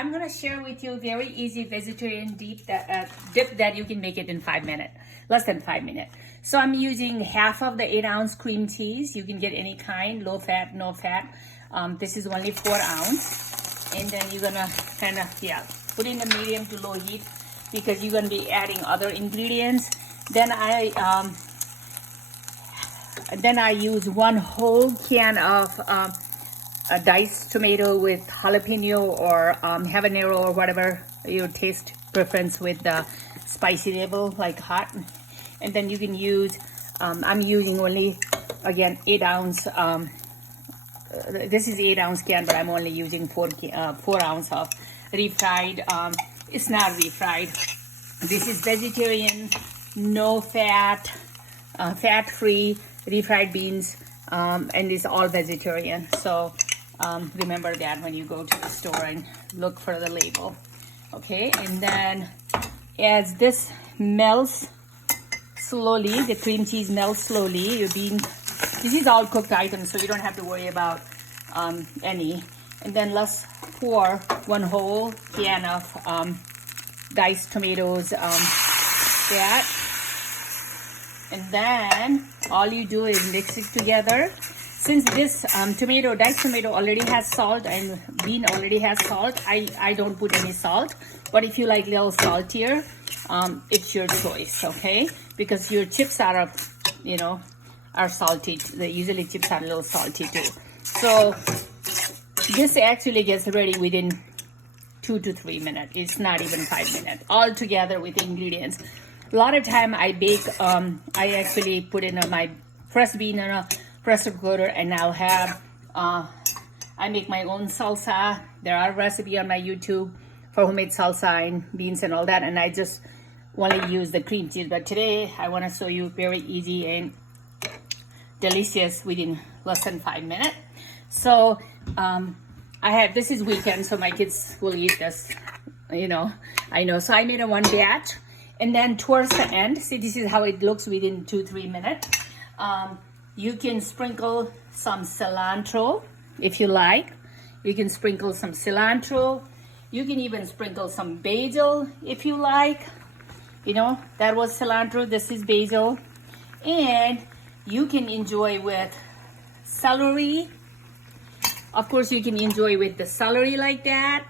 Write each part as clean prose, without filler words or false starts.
I'm gonna share with you a very easy vegetarian dip that you can make it in 5 minutes, less than 5 minutes. So I'm using half of the 8-ounce cream cheese. You can get any kind, low fat, no fat. This is only 4 ounce. And then you're gonna kind of, put in the medium to low heat because you're gonna be adding other ingredients. Then I use 1 whole can of a diced tomato with jalapeno or habanero or whatever your taste preference with the spicy level, like hot. And then you can use, I'm using only, again, 8 ounce, this is 8 ounce can, but I'm only using 4 ounce of refried, it's not refried. This is vegetarian, no fat, fat-free refried beans, and it's all vegetarian. So remember that when you go to the store and look for the label. Okay, and then as this melts slowly, the cream cheese melts slowly, this is all cooked items, so you don't have to worry about any. And then let's pour 1 whole can of diced tomatoes, that. And then all you do is mix it together. Since this diced tomato already has salt and bean already has salt, I don't put any salt. But if you like a little saltier, it's your choice, okay? Because your chips are salty. Usually chips are a little salty too. So this actually gets ready within 2 to 3 minutes. It's not even 5 minutes. All together with the ingredients. A lot of time I bake, I actually put in my fresh bean in a pressure cooker, and I'll have, I make my own salsa. There are recipes on my YouTube for homemade salsa and beans and all that, and I just only use the cream cheese. But today I want to show you very easy and delicious within less than 5 minutes. So this is weekend, so my kids will eat this, I know. So I made a 1 batch. And then towards the end, see, this is how it looks within 2-3 minutes. You can sprinkle some cilantro if you like. You can sprinkle some cilantro. You can even sprinkle some basil if you like. That was cilantro. This is basil. And you can enjoy with celery. Of course, you can enjoy with the celery like that.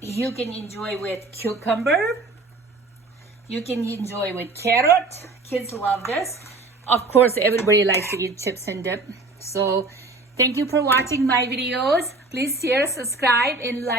You can enjoy with cucumber. You can enjoy with carrot. Kids love this. Of course, everybody likes to eat chips and dip. So thank you for watching my videos. Please share, subscribe, and like.